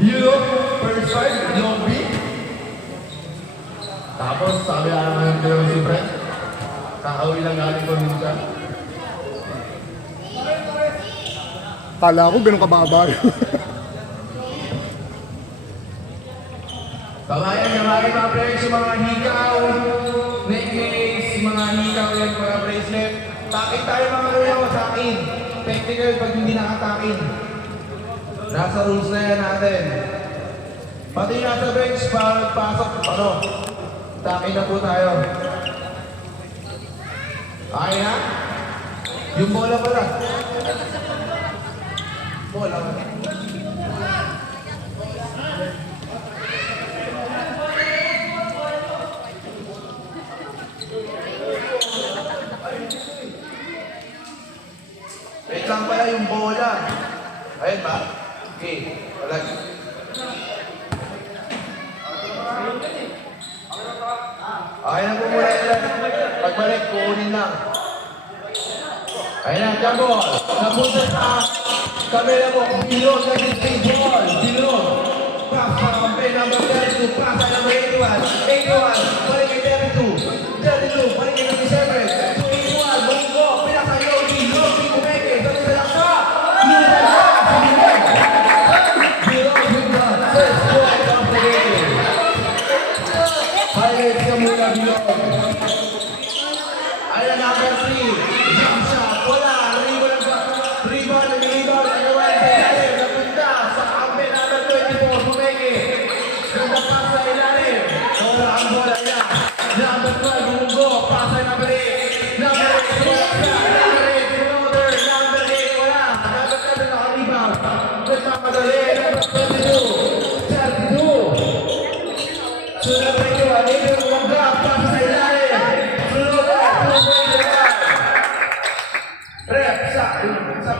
Europe, first fight, lobby. Tapos, sabi naman yung si Brent, kakawin lang galing ko minsan. Kala ko ganun kababa. Kabayan, maraming mga players, yung mga hikaw, necklace, mga hikaw yan, mga bracelet. Takin tayo mga kuya, sakin. Technical pag hindi nakatakin. Nasa rules na yan natin. Pati nasa bench, para pasok, takin na po tayo. Okay na? Yung bola pala. Bola pala. Wait lang pala yung bola. Ayun ba? Okay, walag. Okay na po muna yan. Pagbalik, kukunin lang. Ayun na, jump ball. Napunta sa kamera mo. Bilog na yung ball. Bilog. Pass sa kampe, number 32. Pass sa number 81. 81. Balik kay 32. 32. Balik kay 37. 21. Bungo. Pinasa Yogi. Yogi kumeke. Sabi sa laksa. Bilog. Bilog. First point of the game. Highlights ka muna, Bilog. Ayun na, number 3. Jump shot. Wala. Rebound. Nagawa sa ilalim. Napunta sa kampe, number 24. Kumeke. Ganda pa sa ilalim. Wala ang bola niya. Number 12. Bungo. Pasa number 8. Number 8. Number 8. Floater. Number 8. Wala. Number 7. Naka-rebound. Nagmamadali. Number 22. 32. So number 21. Adrian Wangga. Pasa sa ilalim. Floater. Rep. Sak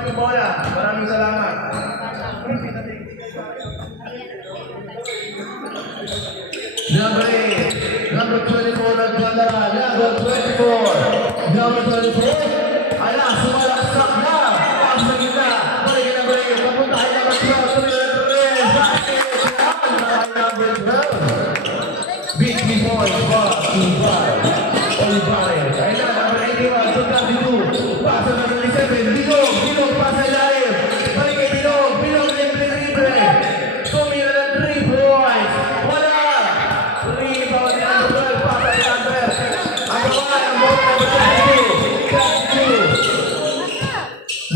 yung bola. Maraming salamat. Number 8. Number 24. Nagpandara. Number 24. Number 24. Ala, sumalaksak na. Ang sa gitna. Balik na balik. Papunta ay number 12. Tuloy na tuloy. Bakit? Number 12. Big boy. Boss. Olivares. Ay na, number 81. Sundan dito. Pasa number 27. Bilog. Pasa ilalim. Balik kay Bilog. Bilog libre. Tumira ng 3 points. Wala. Rebound ni number 12. Pasa ni number. Ang gawa ng bola number 32.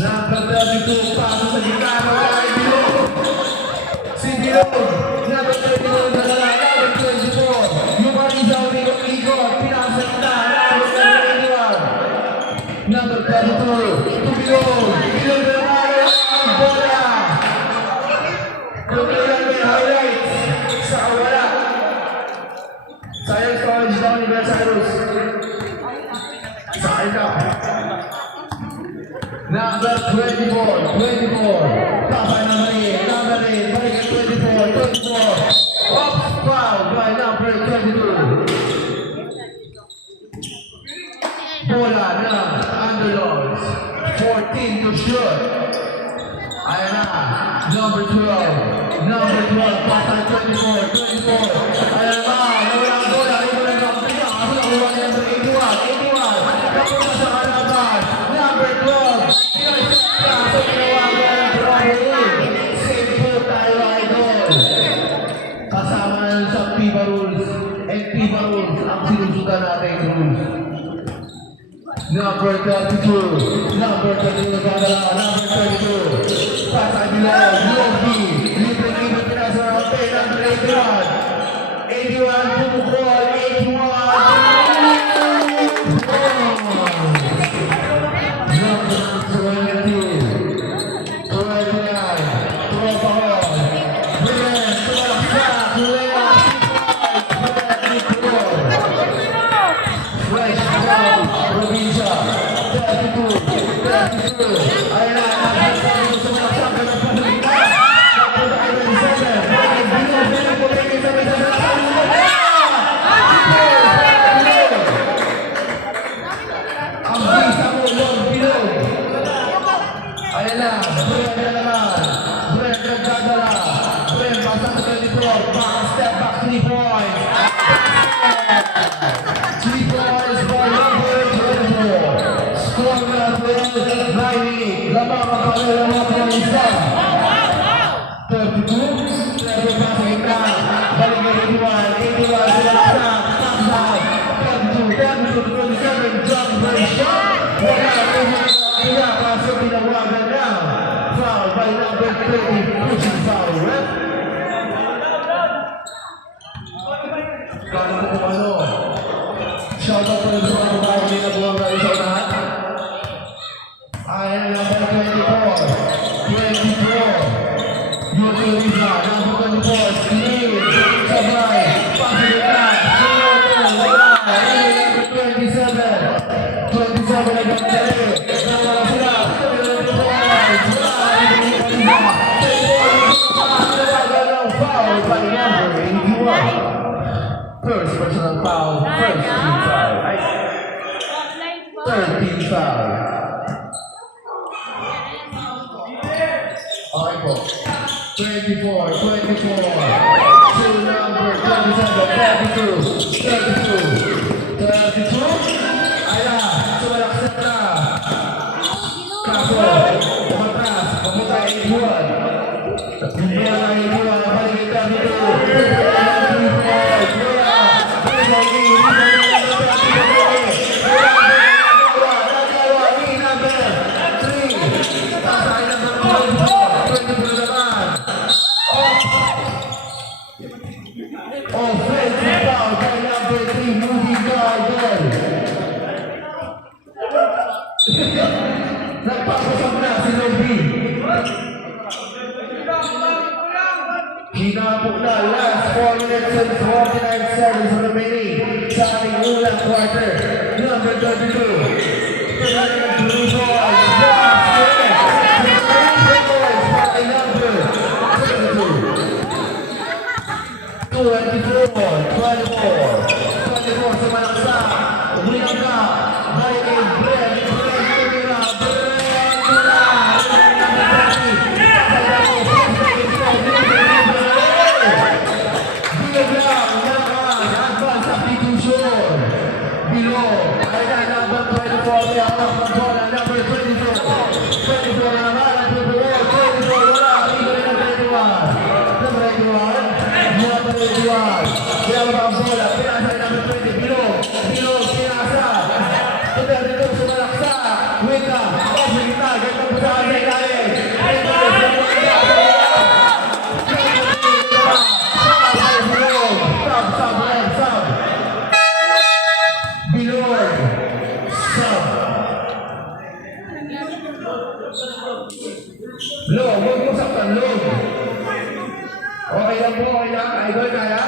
Number 32. Pasa sa gitna. Wala kay Bilog. Si Bilog. Number 32. Nadala. Number 24. Yung Marizaw Ligot. Pinasa gitna. Number 32. Bilog na naman ang bola. Kumilang may highlights sa wala. Science College ng Universalis. Sa ina. Number 24. Papa number 8. Number 8. Balik at 24. Off foul by number 22. Bola ng Underdogs. 14 to shoot. Ayan na. Number 12. Number 12. Pasa 24. Ayan na. Nawala ang bola. Ito na ang pina. Ako na kuha niya number 81. Kapunta sa kalaban. Number 12. Kaso ginawa ko ang problem. Same po tayo, idol. Kasama na sa FIBA rules. And FIBA rules ang sinusundan natin rules. Number 32. Number 32. Number 32. Pasa Bilog. Yogi. Libre pinasa ng kampe. Number 81. 81. Pumukol. 81. Number 20. 29. Tropahon. Brilliant. Tumalaksak. Brilliant. Fresh Brown. Provincia. 32. Ayan na. Number 32. Sumalaksak. Number 27. Bilog. Kumeke sa mesa. Ang bisa mo, Lord Bilog. Ayan na. Brent na naman. Brent nagdadala. Brent pasa back, step back, 3 points. 3 points by number 24. Score natin, 98. Lamang ang kanilang natin ang isa. 32, 7 pa sa gitna. Balik na 81, 81 sila sa top side. 32, 27, jump very shot. Wala, kaya kaso tinawagan na. Foul by number 30, pushing foul, ref. Kano po ano? Shoutout po rin sa mga babae nila buwang galing sa unahan. Ayan na number 24. 24. Utiliza, number 24. Steve. Sabay. Pasilitan. Wala. Number 27. 27 ang gagawin. Nawala sila. Foul by number 81. First personal foul, first team foul. Third team foul. Okay po. 24, 24. To number 27, 32, 32. 32. Ayan, sumalaksak na. Kaso, umatras, pamunta 81. Hindi na 81, balik 32. Nagpapasok na si Lobby. Hinapok na last 4 minutes and 49 seconds remaining sa ating unang quarter. Number 32. Number 24 sa malaksa. Umilang ka. May huwag mo saktan, Lord. Okay lang po, okay lang. Idol, kaya?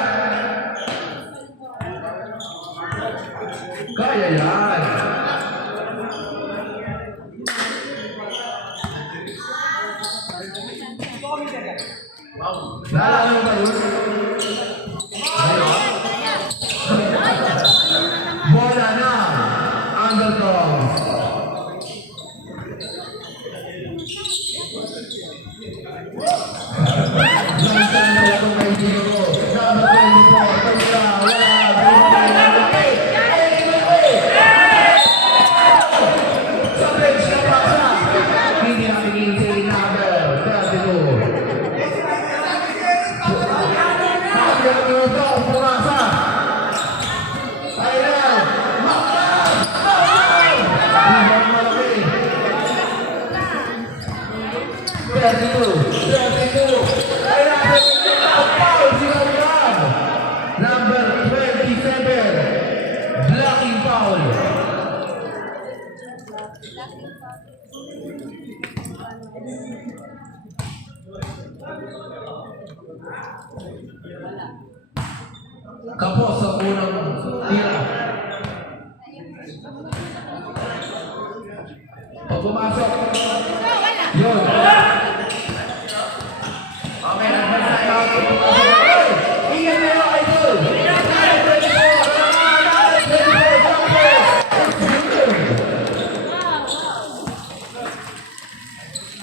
Kaya yan. Naalala mo ba yun? Bola na. Underdogs. Number 27, blocking foul. Kapos sa unang tira. Pag pumasok, yun. Okay, nagpasa tayo. Ingat na yung idol.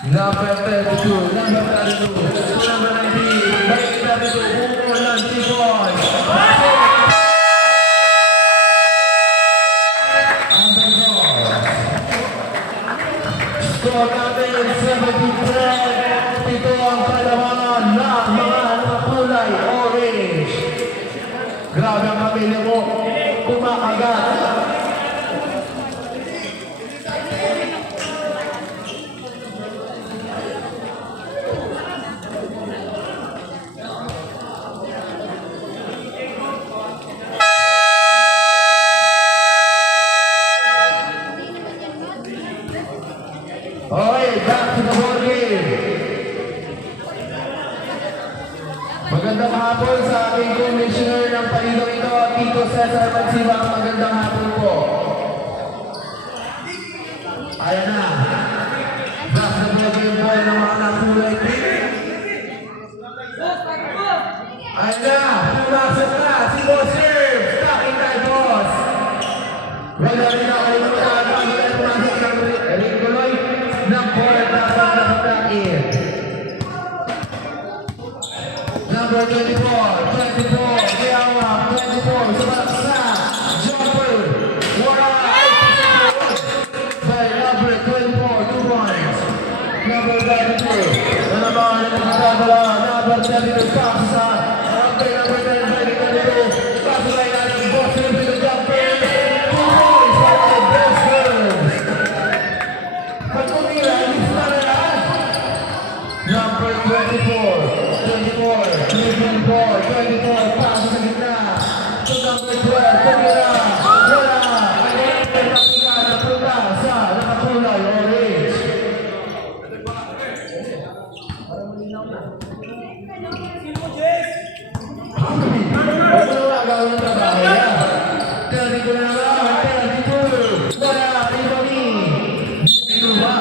Number 32, number 32, number 19. Balik natin ito. Buko ng Tibon. Score natin 70-10. Ito ang kalamangan ng mga nakakulay orange. Grabe ang pamilya mo. Kumakagat. Okay, back to the ball game. Magandang hapon sa ating commissioner ng palidong ito, Tito Cesar Magsibang. Magandang hapon po. Ayan na. Back to the ball game po ng mga nakulay pink. Ayan na. Pumasok na. Si Boss Herb. Stocking tayo, boss. Wala rin ako yung pumasok ng Eric Goloy. Number 24, Kiawa, 24, Sabaksa, Jumper, Wara, by number 24, 2 points. Number 22, Nanaman, Nakakabala, number 32, Paksa, okay, number 22, Pasulay natin, Boss Herb, the Jumper, 2 points, para the best girls. Pagkumira, alis na lahat. Number 24, 24, pasok sa gitna. To number 12, kumira, wala. Ayan, napakita na punta sa nakakulay orange. Ano na gawin ng trabaho niya? 32 na lang, 32. Wala, Ibami. Dito ba?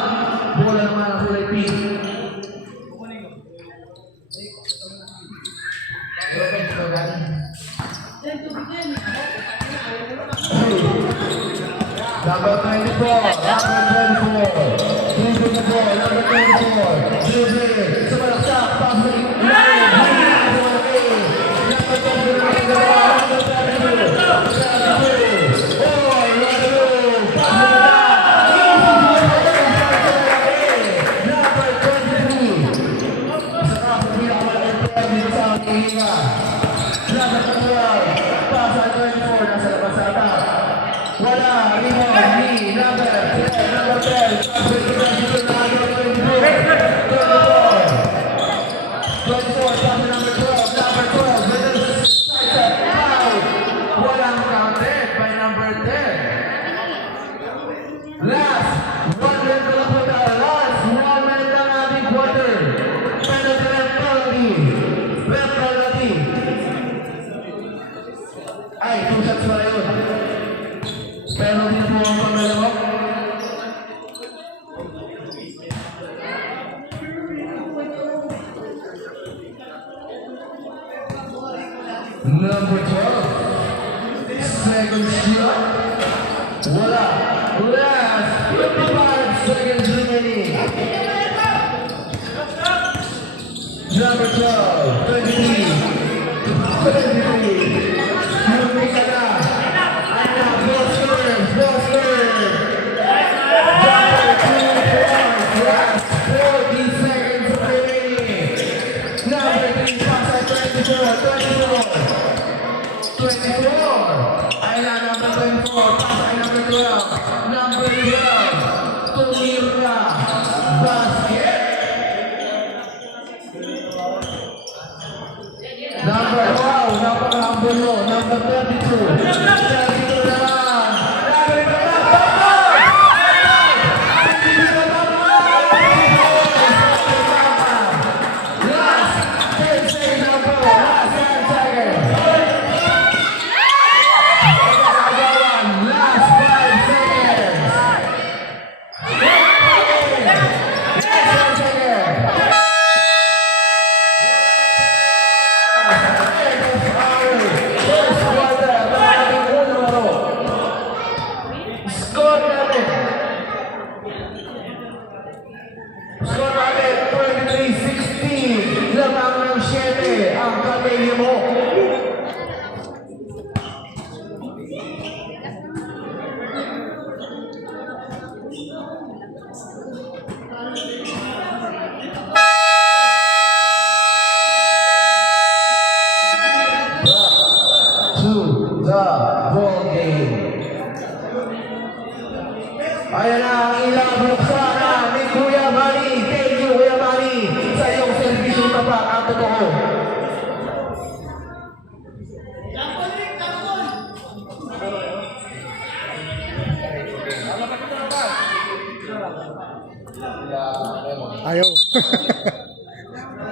Bola naman ang kulay pink. Number 24, number 24, Jubilee, sa malaksak, pasok, wala, limon, ni, number 10, number 12, 24, number 12, with a side out. Walang counted by number 10. Last, 1 minute na po tayo. Last, 1 minute na ating quarter. Penalty. Ay, 2 shots pala yun. Penalty po ang pangalawa. Number 12, second shot. Wala. Last 55 seconds remaining. Number 12, 23. Moving ka na. Ayan, Boss Herb. Jumper 2 points. Last 40 seconds remaining. Number 3, pass at 24. Ayan, number 24. Pass at number 12. Number 12. Tumira. Basket. Napaka-humble mo. Number 32. 32 na lang. Last 10 seconds na po. Last 10 seconds. Last 5 seconds. First quarter, the ball game. Ayan na ang ilang buksan na ni Kuya Manny. Thank you, Kuya Manny, sa iyong servisyo tapat ang totoo. Ayaw.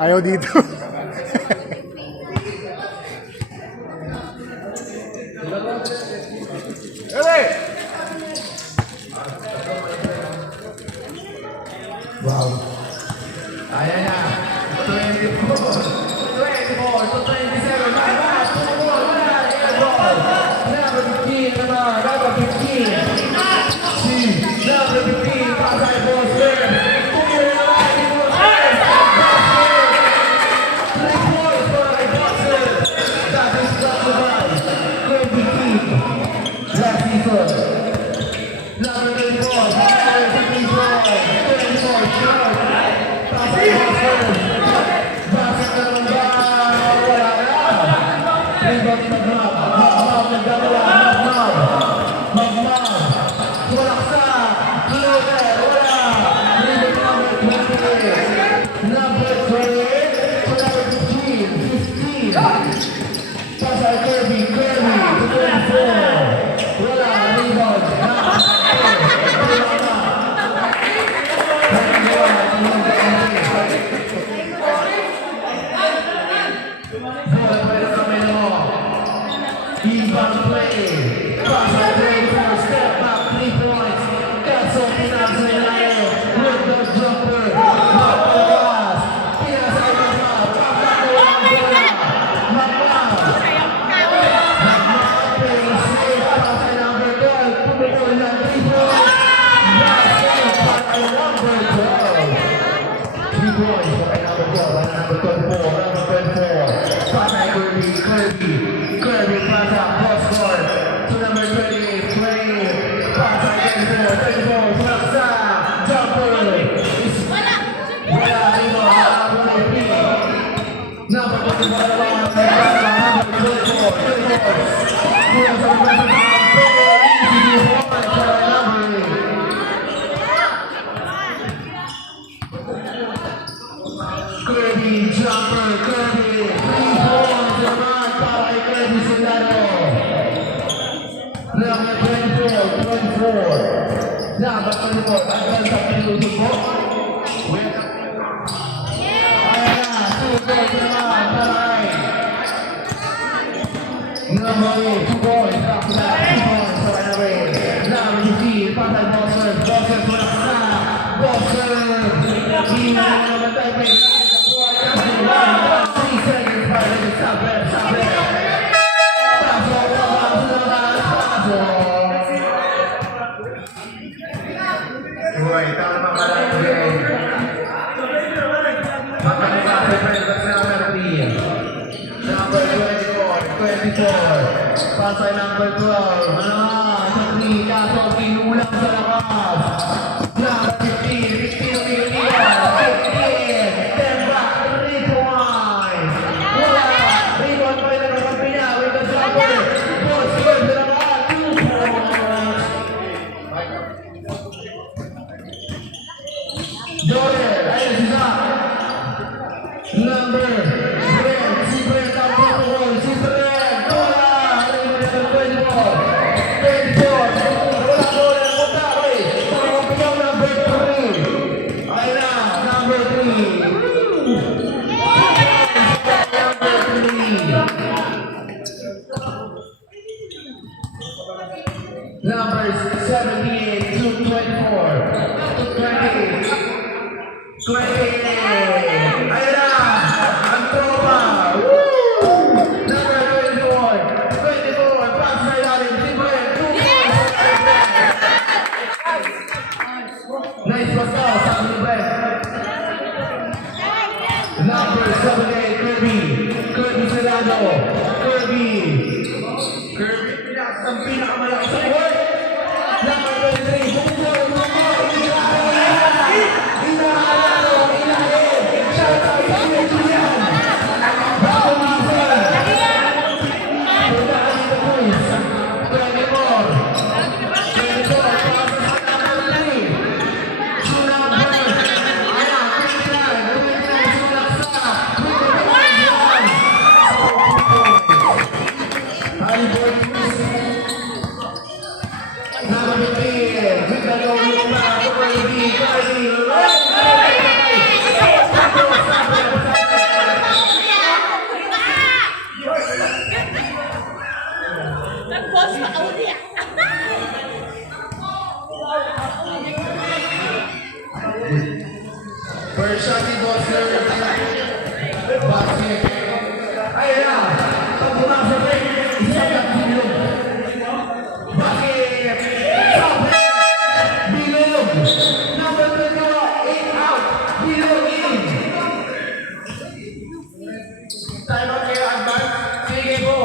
Ayaw dito. Wow. Ayan na. 24 to 27. Wala. Ayan, ball. Number 15 naman. Number 15. Si number 15. Pasay ball serve. Tumira na lang. Ball serve. Basket. 3 points para kay Boxer. That is classified. Great defeat. Last season. Number 34. Pasay 54 shot. Pasay ball serve. Basket na lang ba? Wala na. Rebound mag-knob. Mag-knob nagdalawa. Mag-knob. Walaksa. Floater. Wala. Rebound number 20. Number 20. To number 15. 15. Pasay Kirby. Kirby. To 24. Wala. Rebound. Ivan play. Pasay play for step back 3 points. Kaso pinasa niya with the jumper. Magpagas. Pinasa niya pa. Papagawa ang bola. Magpag. Magpag play safe. Pasay number 12. Pumukul ng 3 points. Basket. Pasay number 12. 3 points for kay number 12. Number 24. Number 24. Pasay Kirby. Kirby pasa cross court to number 28. 28. Pasay 24. 24. Walaksa. Jumper. Wala. Wala. Number 24 naman. Number 24. 24. Kirby jumper, Kirby, 3 points naman para kay Kirby Solano. Number 24. Number 24, tagal sa pinutot mo. Ayan na, 2 points naman para kay number 2 points, back to back, 2 points para kay number 15, patay Boxer, Walaksa, Boxer, Ina naman tayo pwede. 3 seconds para kay Saber. Uy, tama ka lang. Magkakasya pa rin sa number 3. Number 24. Pasay number 12. Ano nga, sa 3. Kaso kinulang sa lakas. Number 15. 15 ang kinulang. 15. Temba. 3 points. Wala. Rebound pa rin ang kapina. With the jumper. Ball serve na naman. 2 points. Jordan, ayun si Zach. Number Brent, si Brent ang protocol, si Brent, wala! Ayun mo naman 24. 24, wala ko na punta, oy! Parang piyaw number 3. Ayun na, number 3. Number 3. Numbers 78 to 24. To 28. 28! Ayun na! Ang tropa! Woo! Number 24! 24! Pass na ilalim! Si Brent! 2 points! Nice pass daw! Sabi ni Brent! Number 78! Kirby! Kirby Solano! Kirby! Ang pinakamalakas sa court! Number 23! Bumukul! Julian! Bago serve. Basket. Ayan na. Pag pumasok rin, isang bilog. Basket. Sabi. Bilog. Number 21, 8 out. Bilog in. Time out kayo, advance. Sige po.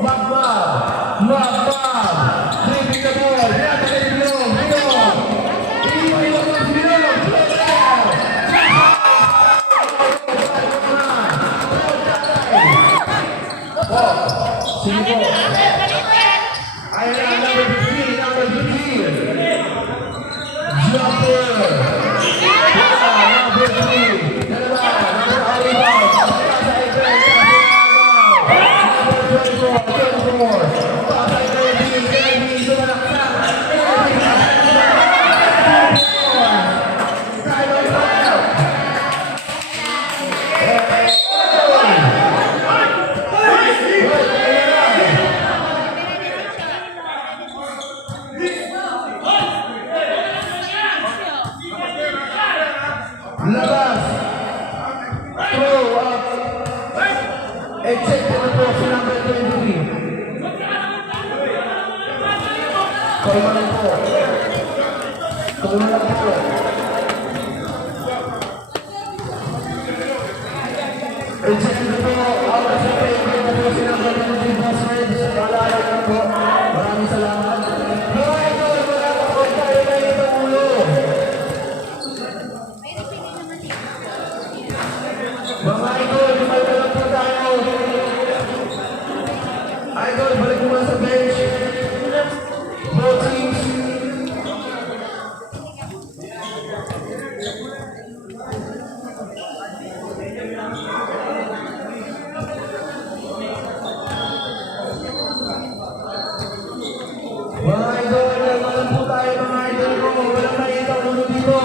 Magbab. Magbab. Dribbling the ball. Pinatagay ni Bilog. Bilog. Bilog ng Bilog. Sige po. Ayan na, number 15, number 15. Jumper. Number 3. Dalawa, number 11. Pasa Efren, number 24. Pasa Kirby, sumalaksak. Time on fire. Labas. Throw up. Eject na po si number 23. Kalma lang po. Kalma lang po. Eject na po. Out of the paper na po si number 23. Boss Reds. Paalala lang po. Maraming salamat. Mga idol, wala pa po tayo na itong ulo. Mga idol, lumalala lang po tayo. Idol, balik mo sa bench. Both teams. Mga idol, lumalala po tayo mga idol ko. Walang nakita ulo dito.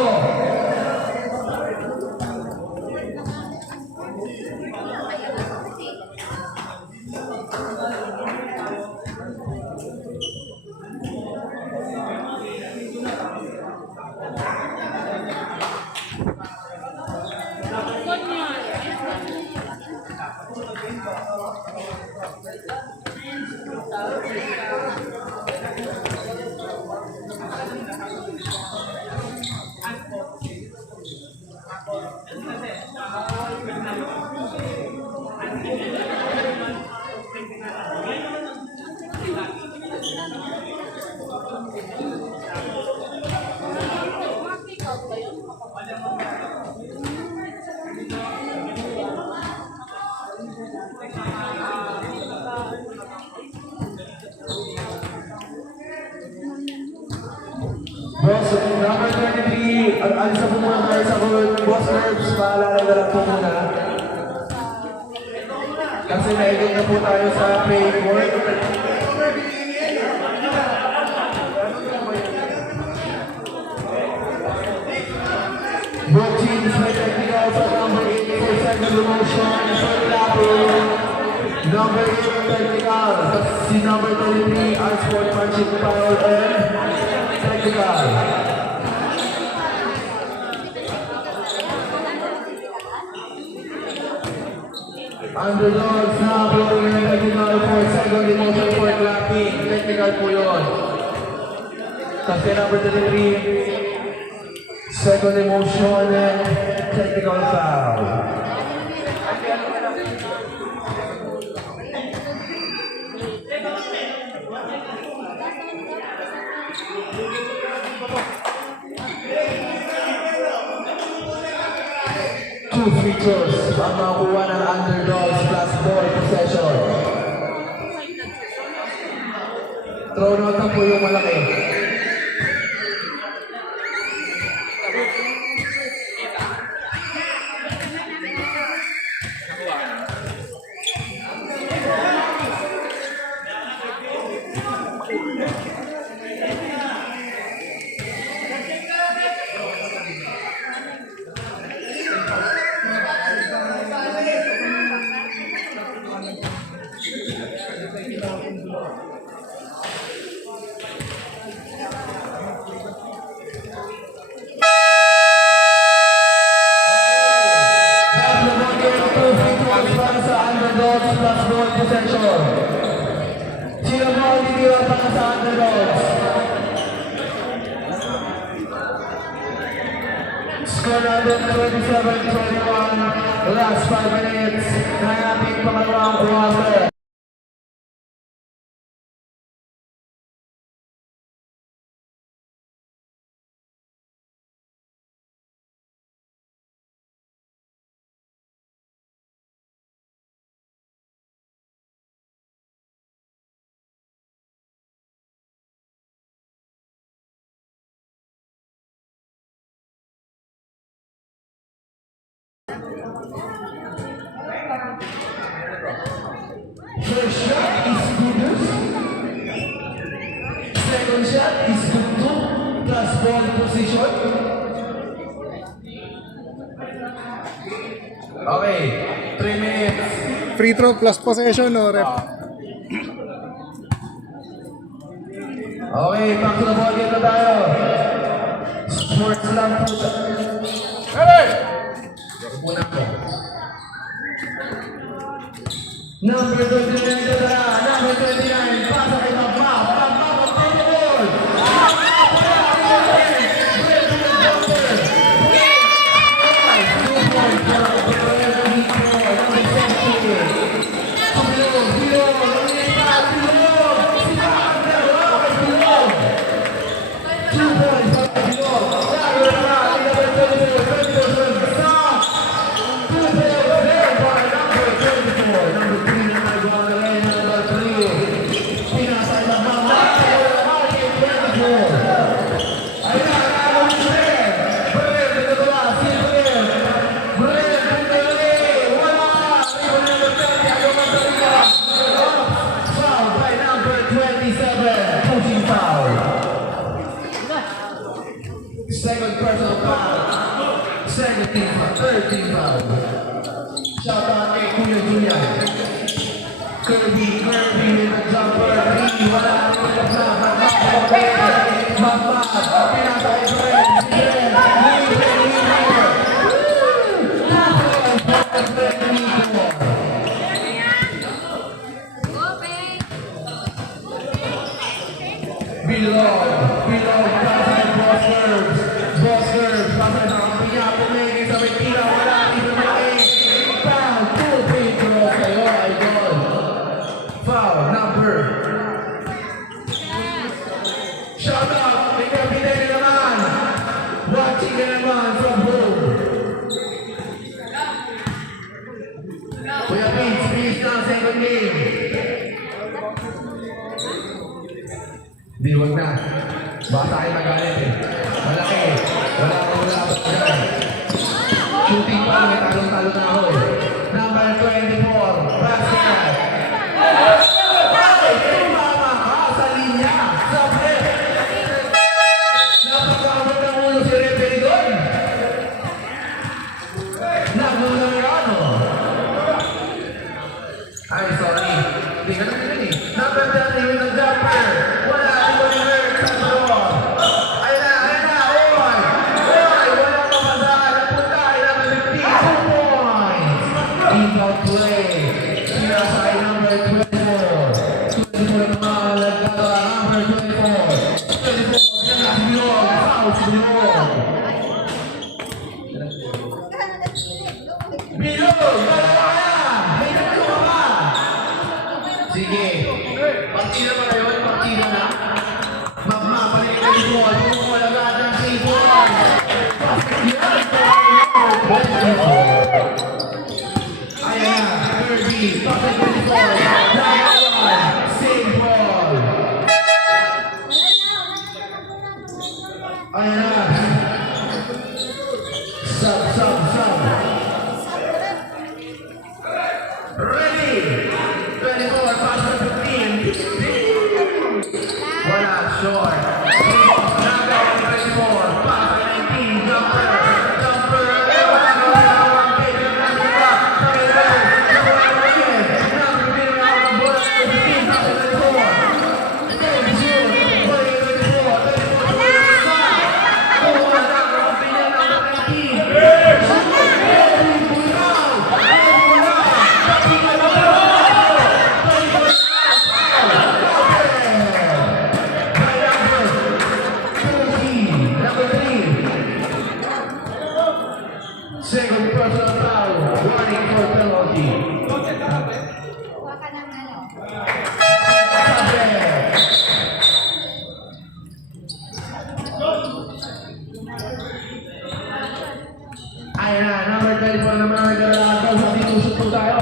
Boss, number 23, alisa po muna tayo sa court. Boss Herbs, paalala na lang po muna. Kasi naigod na po tayo sa pay court. Both teams may technical sa number 8 for second motion. Third lapping. Number 8 technical. Si number 23 ang sportsmanship foul and technical. Underdogs na blowing yung technical for second motion for clapping. Technical po yun. Kasi number 23 second emotion and technical foul. Two free throws ang makuha ng underdogs plus ball possession. Throw na ito po yung malaki. points para sa underdogs plus ball possession. Sino mo ang titira para sa underdogs? Score natin 27-21. Last 5 minutes na ating pangalawang quarter. First shot is good. Second shot is good too. Plus ball position. Okay, 3 minutes. Free throw plus possession o rep? Okay, back to the ball game na tayo. Sports lang po. Hey! Muna ko. Number 29 na tara. Number 29. Pasa kay Magma. Magma, mag-take the ball. Second personal foul. Second team foul. Third team foul. Shout out kay Kuya Julian. Kirby with a jumper. Wala ang Magma. Pinasa kay Brent. Below. Boss curves, pasa na ang pinya, pumigil sa may tira, wala, dito may foul, 2 free throws kayo, idol. Foul, number. Shout out, may kapitay na naman. Watching na naman from home. Kuya Vince, please na second game. Di, wag na. Baka tayo magalit eh. Malaki. Wala akong laban dyan. Shooting pa, may talong-talo na ako eh. Number 24, basket. Tumama ka sa linya. Sa flip. Napagkamot ng ulo si referee doon. Nagulang ano. Ay, sorry. Hindi ka naman yun eh. Number 30 with a jumper. Wala, di ko rin sa floor. Inbound play. Sira sa ay number 24. 24 naman. Nagkatawa number 24. 24. Yan na si Bilog. Foul si Bilog. Bilog! Dalawa ka na! May tatlo ka ba? Sige. Partida ba yun? Partida na? Magma, paligid ka dito. Tumukul agad ang table. Yan! 24. Ayan, Kirby, pocket 24, same ball. Ayan, sub. Ready, 24, pass to 15. personal foul. Warning for penalty. Kuha ka ng ano. Sabi. Ayan na, number 24 naman ang naglalakaw. Substitution po tayo.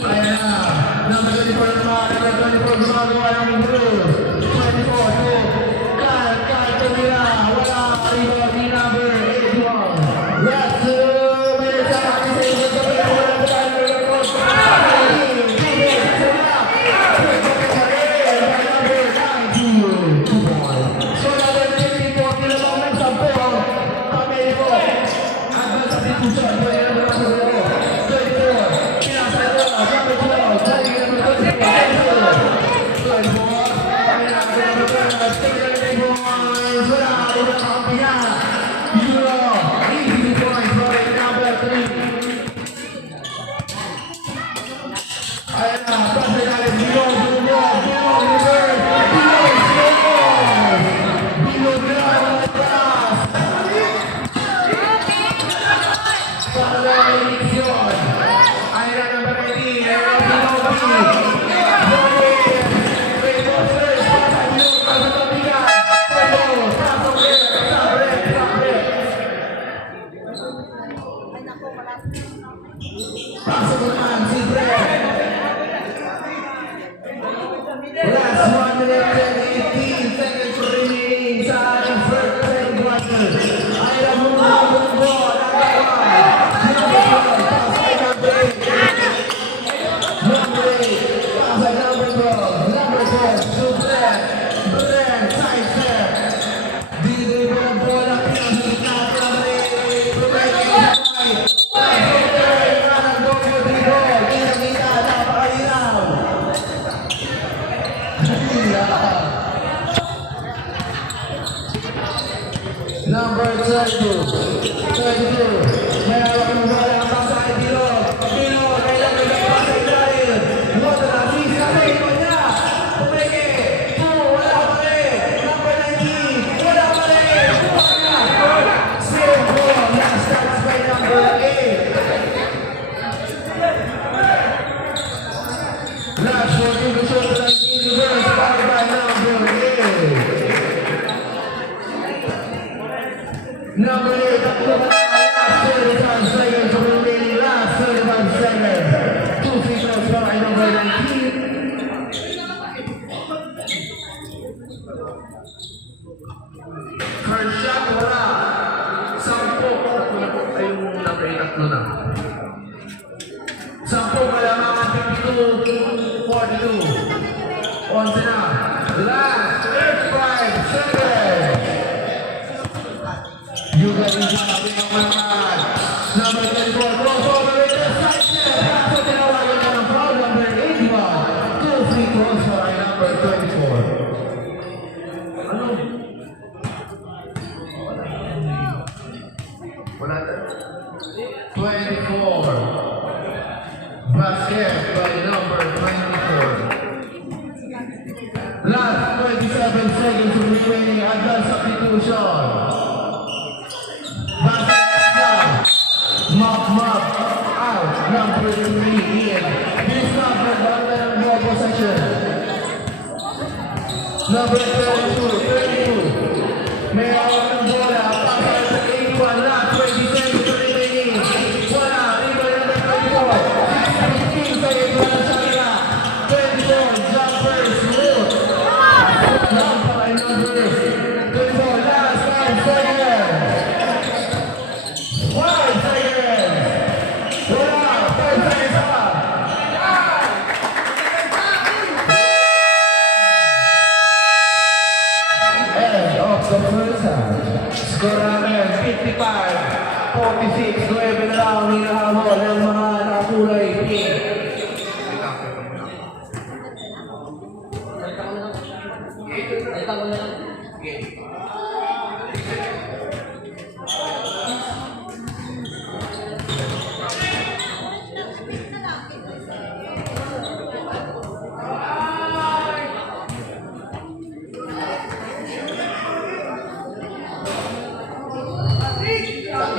Ayan na, number 24 naman, number 24 gumagawa ng Bruce. 24 to Kyle Tumira. Wala, rebound ni number 81. Let's may sa akin sa iyo sa pera. Wala sa tayo ng record. So, number 54, kinabang ng 10 Pamelico. Advance substitution. Pwede na naman sa iyo. 24, pinasa ito. Number 12, Charlie number 24. 24, ay number 12. Tingnan natin boys. Wala, wala kakampihan. Euro, easy points for number 3. Ayan na, pasa natin. Bilog, bilog, bilog, reverse. Bilog, bilog. Bilog na, atas. Para na ang eleksyon. Ayan na, number 18. Ayan na, bilog, bilog. Bilog, may bosses. Pasa, bilog, pasa, tabigan. Bilog, pasok rin, pasok rin, pasok rin. Pasok naman, si Brett. Last 1 minute and 18 seconds remaining sa ating first second quarter. Ay na muna ang ball. Number 12, pass kay number 8. Number 8, pass kay number 12. Number 12, to Brett. Brett, side step. Dito yung mga bola, pinasakit natin ang number 8. Brett, pasok rin, kanan, doble, dribble. Kita-kita, napakalinaw. Number 22. May hawak ng bola ang pasa kay Bilog. Bilog, kailangan ng pasa kay Brian. Wala na, sisa na ito niya. Pumeke. 2, wala pa rin. Number 19, wala pa rin. Wala. Save ball. Last touch by number 8. Last working to show the 19 reverse powered by number 8. Number 8, tatlo pa last 35 seconds remaining. Last 35 seconds. 2 free throws para kay number 19. First shot, wala. 10. Tatlo na po ay yung number 8, tatlo na. 10 kaya mga 52, 42. 11 na. Last 5 seconds. You guys are having a man. Number 24, crossover with the side step. Kaso tinawagan na ng foul. Number 81. 2 free throws for number 24. Ano? Wala na. 24. Basket by number 24. Last 27 seconds remaining. Advance substitution. Basket down. Mop out. Number 3 in. This number ng no possession. Number 32. May hawak ng bola. Pasal sa 81. Last 20 seconds remaining. Wala. Rebound number 24. 16 seconds. Wala sa kanila. 24. Jumpers. Root. Number by number 24. Last 5 seconds. 5 seconds. Wala. 5 seconds up. End of the first half. Score namin 55-46. 9 na lang hinahabol ng mga nakakulay pink.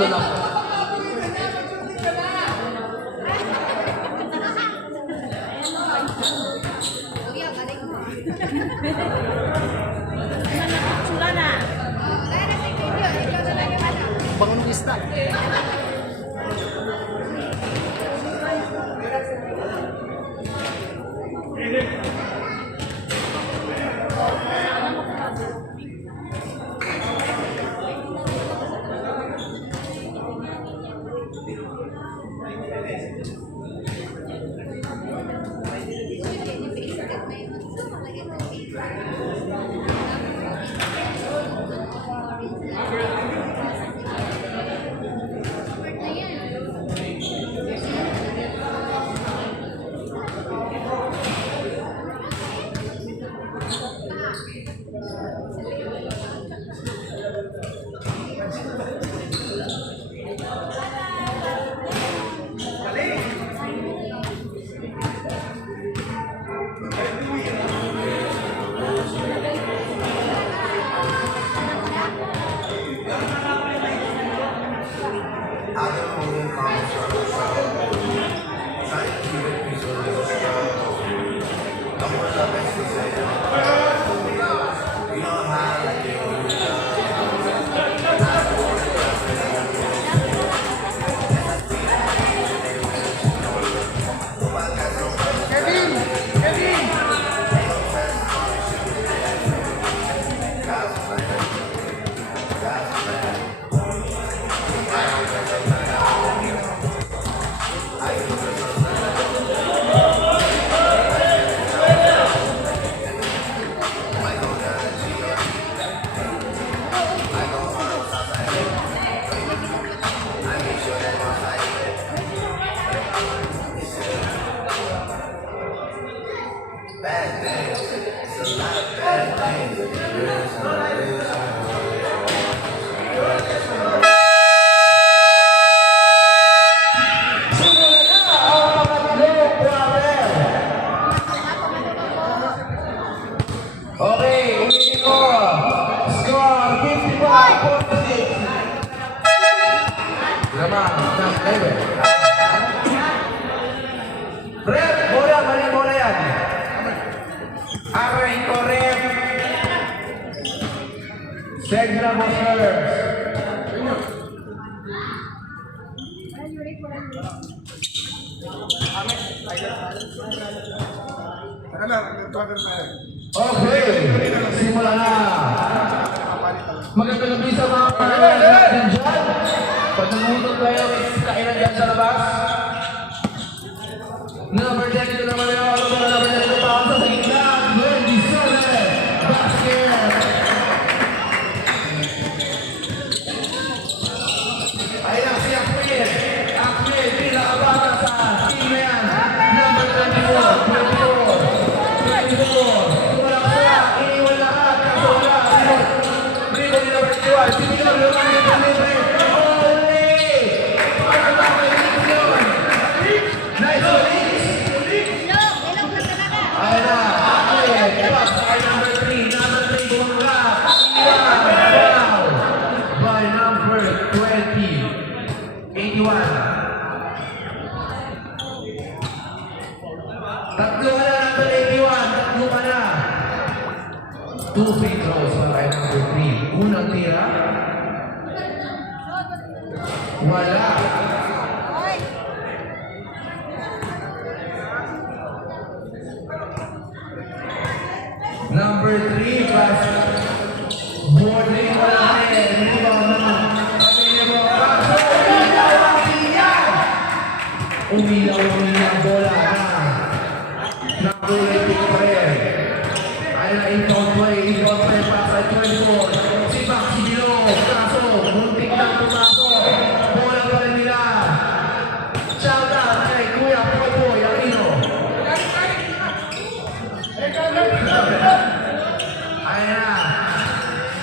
tatlo na po. Kuya, galing mo. Sula na. Oh, kaya na sa video. Ikaw na lang yung ano. Bangunong isda. Okay, ulitin ko. Score 55-46. Naman, ng level. Rep, bola, mali bola yan. Aray ko, rep. Segla mo, sir. Okay, simula na. Magandang gabi sa mga panalang natin dyan. Pag nangutot kayo, kailan dyan sa labas. Number 10, ito naman yung number 10 ito pa sa gitna. 27, basket. Ayan si Akmil. Akmil, pinakabata sa team na yan. Number 24. Tumalak siya, iniwan lahat. Kaso wala. Rebound ni number 12. Sinigil yung mga libre. Only! Para ba kayo dito yun? Nice release. Ilong na talaga. Ayan na. Akmil, pass by number 3. Number 3, bumangga. Wow! By number 20. 81. Tatlo ka na, number 81. Tatlo ka na. 2 free throws para kay number 3. Unang tira. Wala. Oy. Number 3 plus boarding wala rin. Rebound naman. Available. Paso. Umilaw ang bola na. Nakulit pa rin. Ay na in-count play para sa 24. Si Maxi Bilog. Kaso, muntik na pumasok. Bola pa rin nila. Shout out kay Kuya Poy Aquino. Ayan na.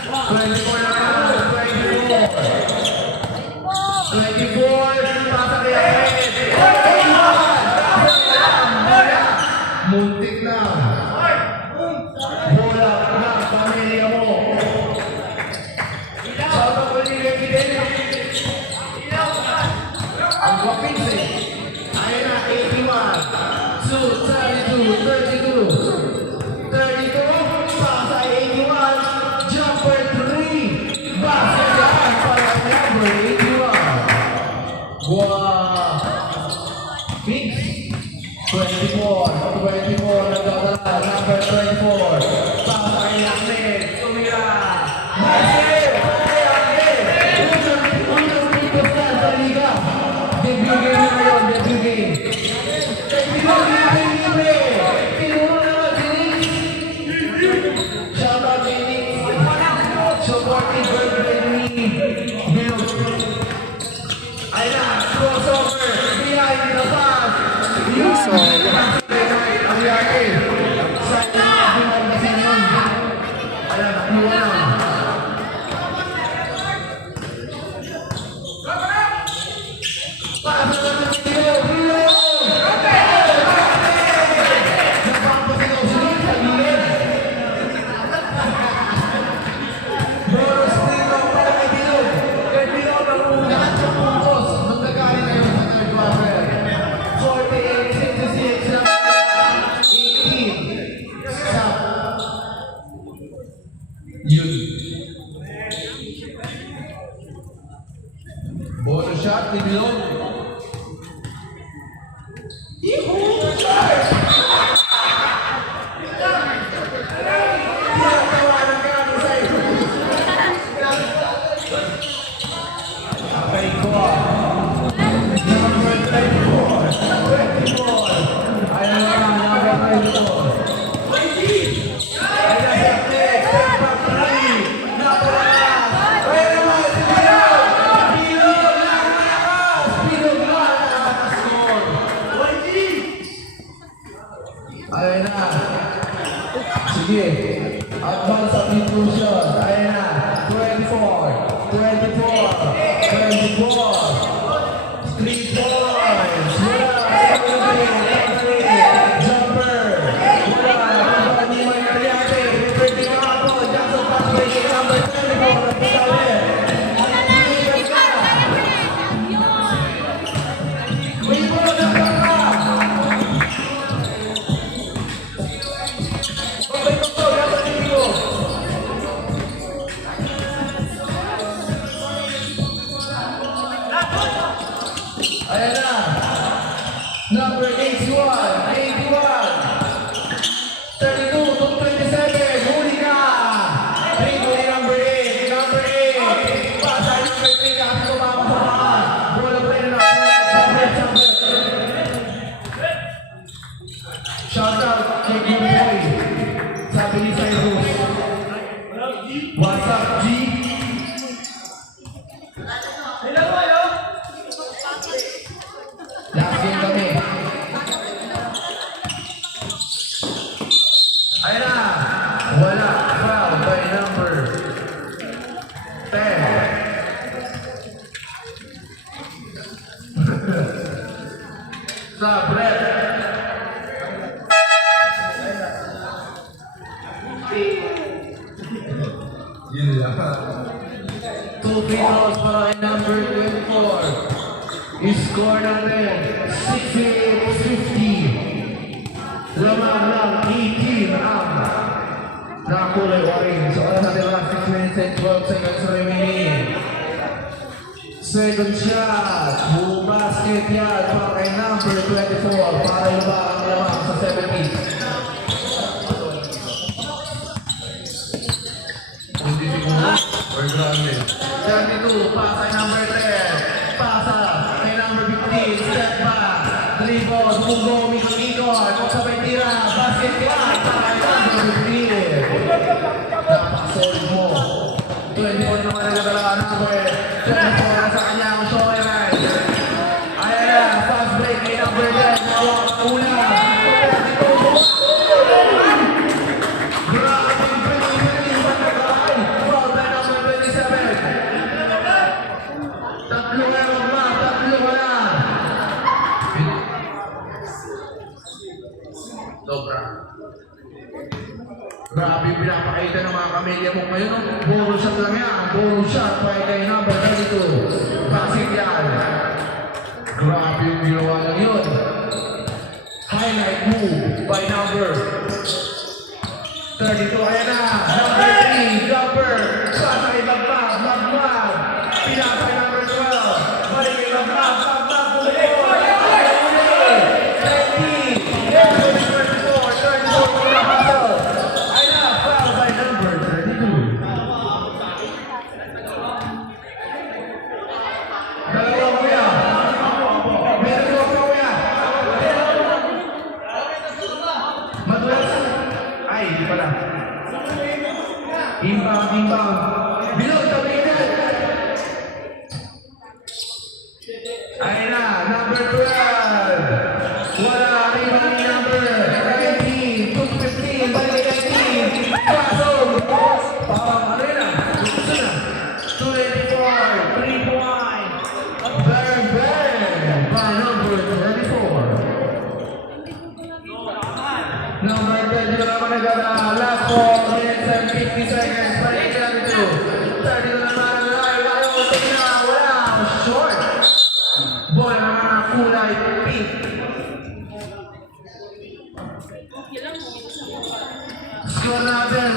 24 na naman. 24. Pasa kay Ahmed. Muntik na. Bola na pamilya mo. Shout out kay Lili Fidel. Wow! Mix! 24, nagdadala, number 24. Pasay Langit, tumira. Pasay! Unang dito sa liga. Debut game na ngayon, debut game. Debut game, libre. Tinuro naman si Nix. Shoutout kay Nix. Supporting girlfriend ni Bill. Ayun na, crossover, behind the pass. Ang yaki. Sa behind the scene yun. Ayan, nakuha na. Pasa naman si Bill. Napapasigaw si Nix sa gilid. Boros dito para kay Bill. Kay Bill ang lahat ng puntos. Magkakain na yun sa third quarter. 48-66 na 18 sa yun. Bonus shot ni Bilog. Tinatawanan ka ng sa'yo. Okay, go on. Number 24. Ayun na, number 24. Ayun na, step next, step back three. Napalakas. Ayun naman, si Bilog. Bilog lang malakas. Bilog lang nakakascore. Ayun na. Sige. Advance substitution. Ayun na. 24. 3 points. Jumper. Wala. Hindi mo nangyari. Return yung ako. Jackson pass break. Number 24. Wait mo na ka. Okay, ito. Dapat dito. Ayan na. Number 81, 32 to 27. Huli ka. Huli number 8. Number 8. Pasa number 3. Kasi tumama sa mga. Bola pa rin ako. Shout out kay Gumboy. Sabi ni Cyrus. What's up, G? Last game kami. Ayun na. Wala. Foul by number 10. Sa Brett. Two free throws para kay number 24. Score natin 68-50. Lamang lang 18 ang nakakulay orange. So, alam natin lang 6 minutes and 12 seconds remaining. Second shot. Buong basket yan para kay number 24. Para yung ba ang lamang sa 70. Hindi siguro. Or grabe. 72. Pasa kay number 10. Pasa. Step back, dribble, sumungo, umikot-ikot, sabay tira, basket yan, para number 15. Napaka-solid mo. 24 naman ang nadala number 24 na sa kanyang shoulder right. Ayan na, fast break kay number 10, nawak ang una. Grabe yung pinili, matagay, foul by number 27. Tatlo na lang, tatlo ka na. Sobra. Grabe yung pinapakita ng mga kamilya mo ngayon. Bonus shot lang yan. Bonus shot by kay number 32. Pasig yan. Grabe yung ginawa lang yun. Highlight move by number 32. Ayan na. Number 3. Jumper. Pasay, lagpag. Pinasay number 12. Balik kay lagpag. 4 minutes and 50 seconds. Balik ka natin ito. 30 na naman. Wala. Short. Bola naman ang kulay pink. Score natin,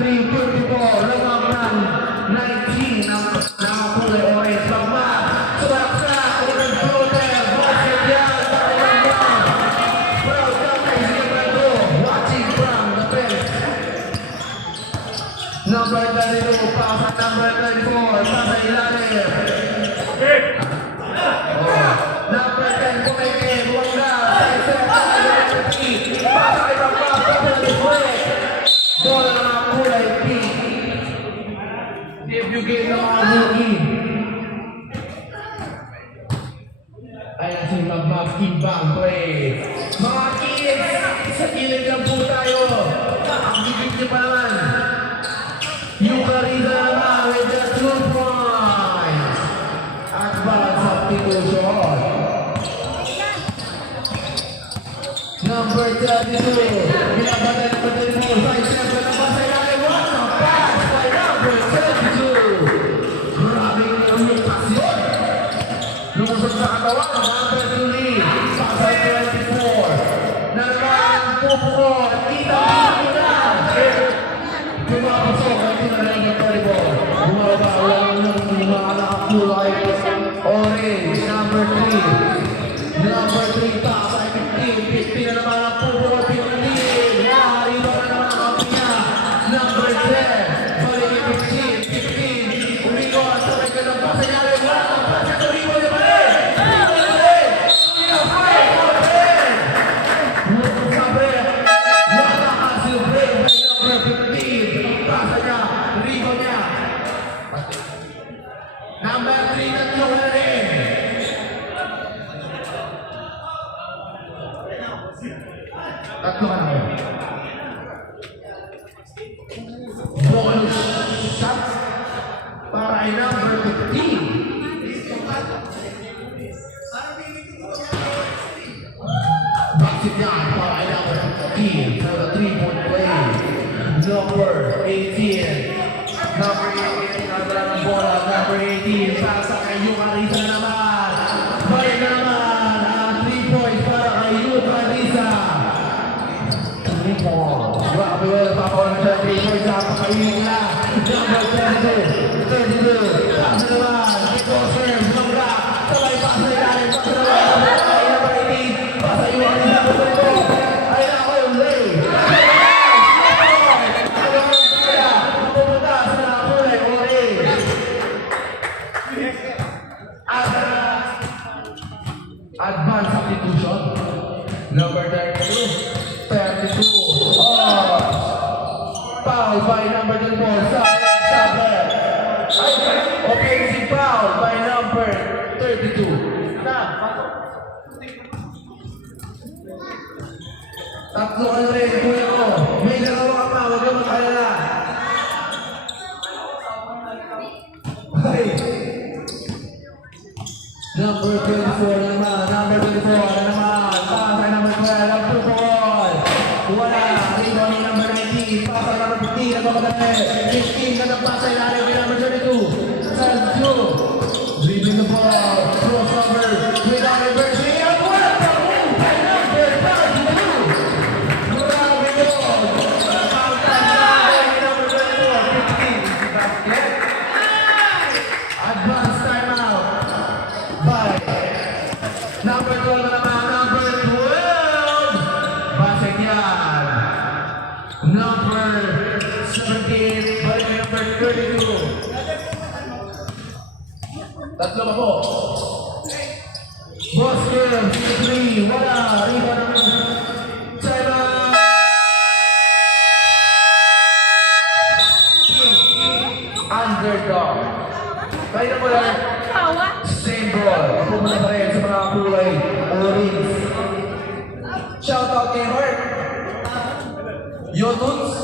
73-54. Lamang ng 19 ng kulay orange. Pagma, sumaksak, unang floater, basket yan, pakilang yan. Proud Captain Zimbrado, watching from the bench. Number 32, pasa number 34, pasa ilalim. Number 10, kumeke, buwag na, pasa kay Pagma, pasa kay Pagma. Bola na mga kulay pink. Debut game ng mga rookie. Ayan si Magmag Kimbang play. Mga kids, sa kilid lang po tayo. Ang gigit niyo pa naman. Yung Carida naman with the 2 points. At bala substitution. Number 32. Binabatay ng batay mo. Side step na nabasa natin. What a pass by number 32. Maraming lumitasyon. Lumusog sa katawan. Number 3. Pasay 24. Na naman pupukot. Kita-kita na. Pumapasok ang tinarayin ng volleyball. Bumaba. Walang mga nakakulay. Orange. Number 3. Number 3. Pasay 15 na naman ang pupukot. Pinalilin. Rito na naman ang kapnya. Number 10. Balik 15. Umikot. Sabay ka ng pasay natin. Wala ang pasay. Tulipo niya pa rin. Number 3 tatlo ka na rin. Tatlo ka na rin. Bonus shot para ay number 15. Bakit yan para ay number 15 for the 3-point play. Number 18. Number 18, nagdala ng bola. Number 18, pasa kay Yucarisa naman. Balik naman ang 3 points para kay Yucarisa. 3 points. Grabe wala pa ako ng 3 points. Napakainin na. Number 32. Pasa naman. Ito serve. Mabra. Sabay pasa ilalim. Pasa naman. Ay number 18. Pasa Yucarisa. Ay na ako yung lay. Advanced substitution. Number 32. Oh! Foul by number 24. Saber. Offensive foul by number 32. Na, pasok. Tatlo ka na rin, kuya ko. May nagawa ka pa, huwag kang mag-alala. Hey! Number 24 naman, number 24 naman, pasay number 12, ang pupukol. Wala, rito ni number 19, pasay number 15, ang pagkakadami. 15 na nagpasay na rin, number 32. Sanju, leaving the ball, crossover, without reversing, ang wala pa rin, by number 32. Grabe yun. Number 24, 15, basket. Advance timeout. By number 12 naman, number 12. Basket yan. Number 17, balik kay number 32. Tatlo pa po. Boss girl, 3, wala. Riba naman. Timeout. Underdog. Kaya mo lang. Same ball. Pumunta pa rin sa mga kulay orange. Shoutout kay Hart. Yotuts.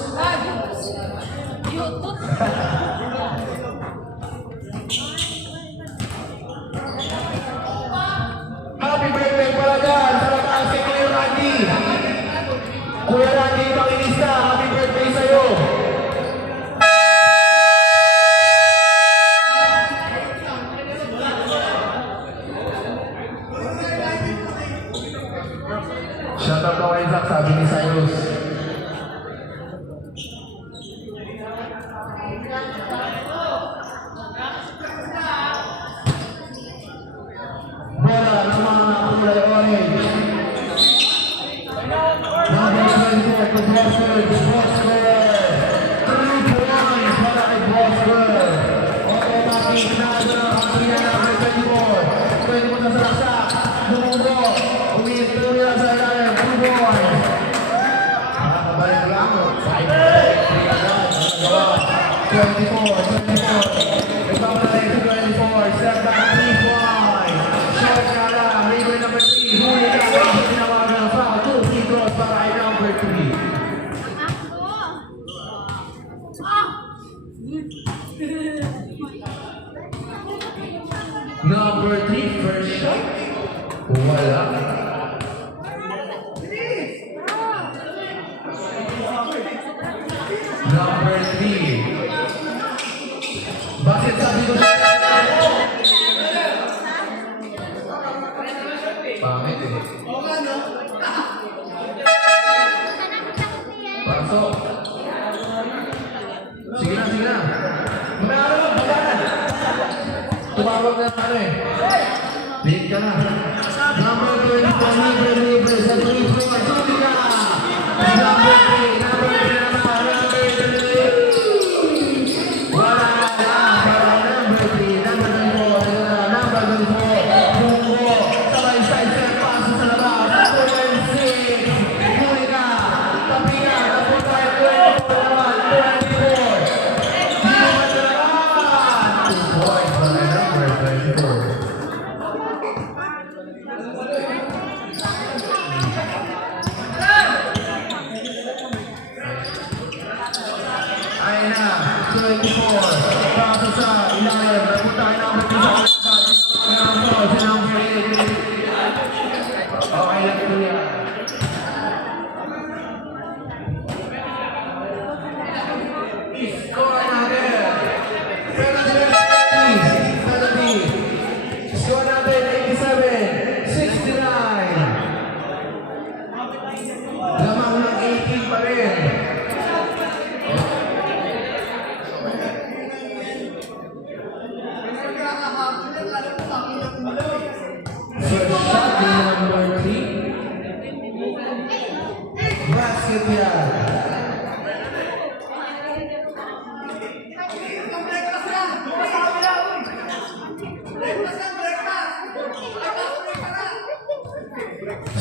Happy birthday pala dyan sa lakas kay Kuya Randy. Kuya Randy, makinis na. Happy birthday sa'yo. Shout out daw kay Zach, sabi ni Cyrus. Bola ng mga kulay orange. Number 24 to Boswell. Boswell. 3 points para kay Boswell. Automatic na ang kanya number 24. 24 na sa laksak. Dumugo. Umiintro nila sa ilalim. 2 points. Nakabalik lang. 24. Ipamalay sa 24. Step back 3 points. Shot na lang. Libre number 3. Huli ka. Tinawagan ng foul. 2 free throws para kay number 3. Number 3, first shot. Wala. Number 3. Bakit sabi ko pangit eh. Pasok. Sige na, sige na. Manalo, magana. Tumawag na ano eh. Late ka na. Number 20, libre sa 3 floor. Tuloy ka. Number 3 naman. Number 3. Wala na. Para number 3. Number 24. Number 24. Bungo. Sabay side step. Paso sa labas. 26. Tuloy ka. Tapi ka. Tapos tayo 24. Hindi naman na naman. 2 points para number 24. Ay na, 24. Paso sa ilalim. Napunta ay number 2 sa si number 8. Okay lang ito yan. Score natin. Penalty. Score natin 87. 69. Lamang ng 18 pa rin. First shot ni number 3. Basket yan.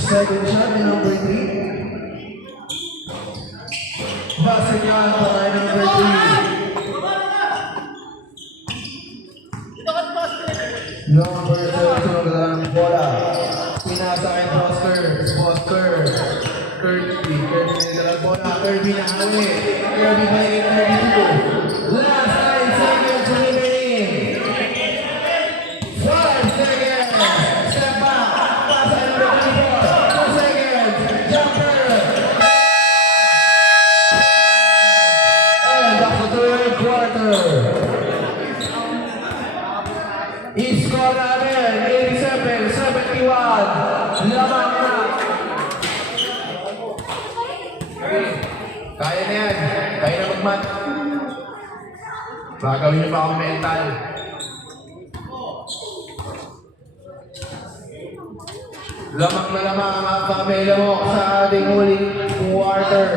Second shot ni number 3. Basket yan para kay number 3. Number 2, sunod na ng bola. Pinasa kay Foster. Foster. Kirby. Kirby na ng bola. Kirby na hali. Kirby ba yung 32? Last 9 seconds remaining. 5 seconds. Step back. Pasa number 24. 2 seconds. Jumper. And that's the third quarter. I-score namin, 87-71. Lamang na. Kaya na yan. Kaya na mag-mat. Baka gawin niyo pa ako mental. Lamang na lamang ang pamela mo sa ating huling quarter.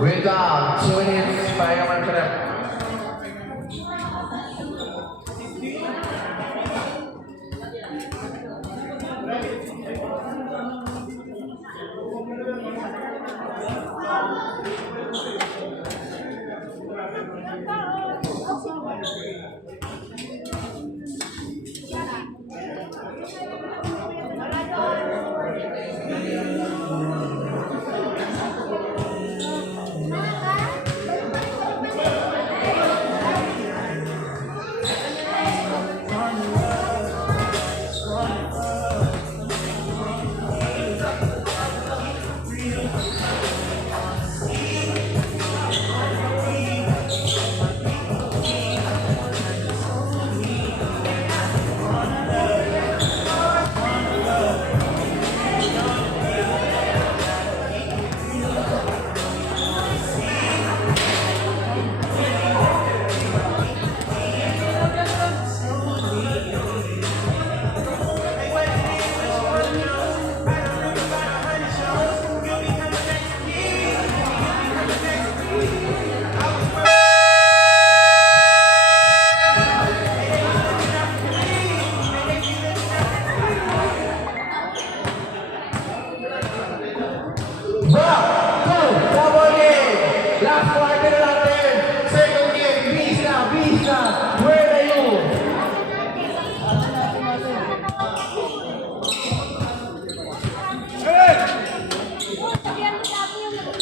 Wait down, 2 minutes, pahinga man ka na.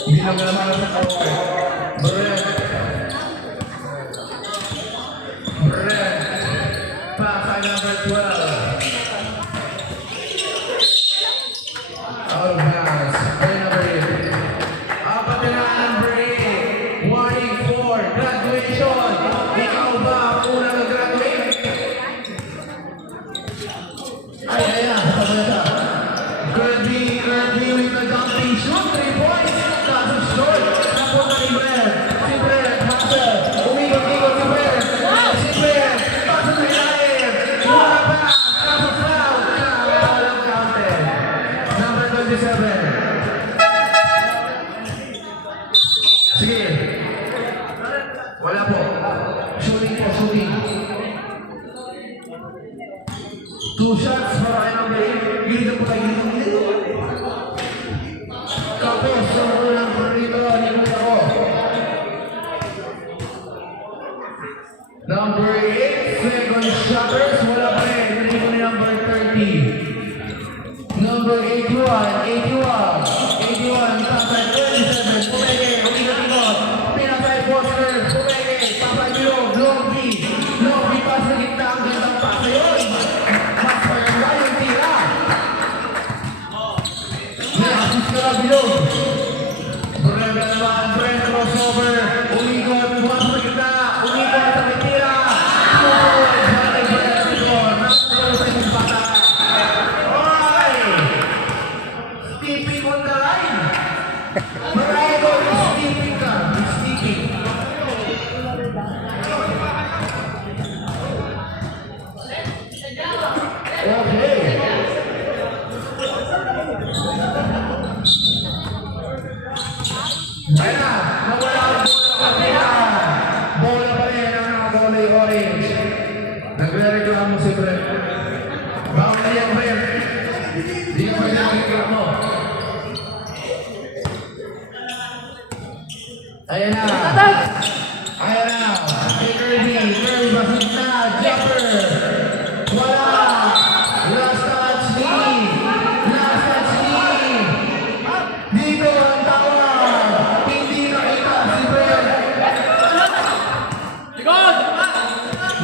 Hindi lang naman sa kaway. Brett. Brett. Pass by number 12. Out of bounds. By number 8. Apat na number 8. Warning for graduation. Ikaw ba ang unang nag-graduate? Ay, ayan. Kirby with the jumping shoot. 3 points. That's a short. Napunta ni Brett. Si Brett. Hustle. Umikot-ikot si Brett. Si Brett. Pasa sa ilalim. Wala pa. That's a foul. Walang counted. Number 27. Sige. Wala po. Shooting po, shooting. 2 shots para kayo ng game. Gilid po tayo dito. Kapos, sa unang rito, nikot ako. Number 8, second shotters, wala pa rin. Hindi ko ni number 30. Number 81, Pasay 27, Pumeke, umikot-ikot. Pinasay Foster, Pumeke, Pasay Bilog, Longby, pas sa gitna, ang gandang pasa yun. Mas maganda yung tira. May assist ka na Bilog. Brenda naman, Brenda crossover, umikot, bukas sa gitna, umikot sa may tira. Tuloy, balik Brenda Bilog, nakulo sa isang bata. Alright! Steeping on the line. Marado, steeping ka. Steeping. Okay. Ayun na. Nawala ang bola pa rin ang nakabola yung orange. Nagre-reklamo si Brett. Bawal na yan, Brett. Hindi ka pwede magreklamo. Ayan na. Ayan na. Kay Kirby. Kirby basig na. Jumper. Wala. Last touch lead. Last touch lead. Dito ang tawag. Hindi nakita si Brett.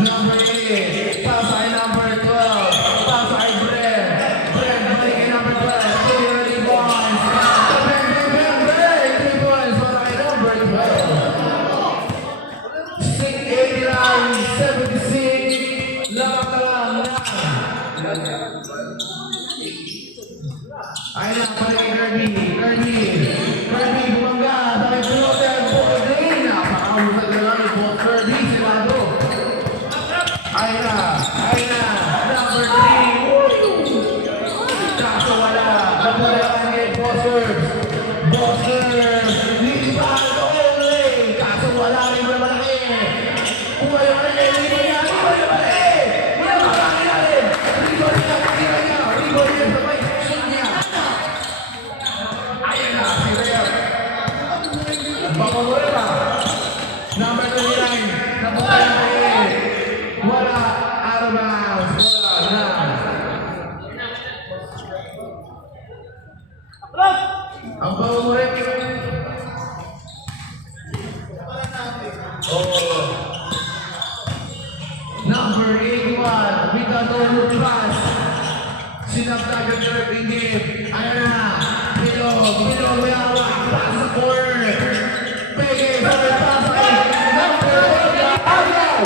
Number 8. Pasay number 12. Pasay Brett. Brett balik kay number 12. Clearly bonds. Brett. 3 points para kay number 12. 689, 76. Lamang ka lang na. Ayun na, balik kay Kirby. Kirby, bumangga. Sabi floater, ball green. Napakahusag na lang yung ball Kirby. Silado. Ayun na. Number 3. Kaso wala. Napulaan kay Bossers. Lilipan. Only. Kaso wala rin na malaki. Kumayo na rin. Libo niya. Wala makakaki natin. Libo niya. Sabay. Shoot niya. Ayun na. Si Rhea. Babagoy pa. Number 29. Napunta yung kay. Wala. Out of bounds. Wala na. Ang babagoy. Number 81, with the no-look pass. Sinaptagan ng Irving game. Ayan na. Bilog, may hawak. Pass sa corner. Pege, sabi pass ay number 1. Ayaw!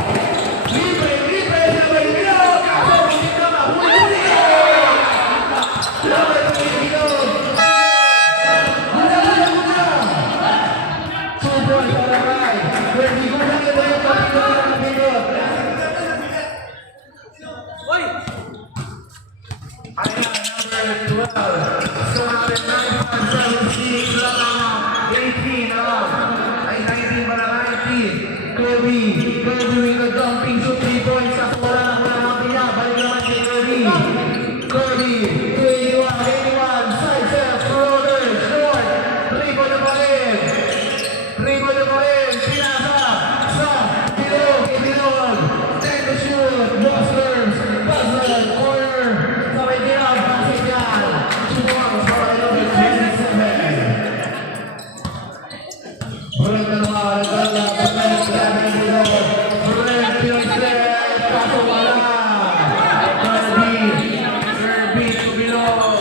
Libre, sabi Bilog. Kaso, hindi ka mahuli. Number 3, Bilog. Guna. 2 points para kay. Pwede ko na ito yung kapitol ng Bilog. Ayan, number 12. So, natin 9.76 lang ang 18 ay 19 para 19. Kirby with the jumping shoot 3 points. Kaso wala ng pina. Balik naman kay Kirby. Kirby, 81, side step, floater, short. 3 point na pa rin. Pinasa sa Bilog. 10 to shoot. Busters, puzzle, corner. Sabay tira, basket yan. 2 points para kay number 27. Brenda naman, Brenda, kaso wala. Kirby, to Bilong.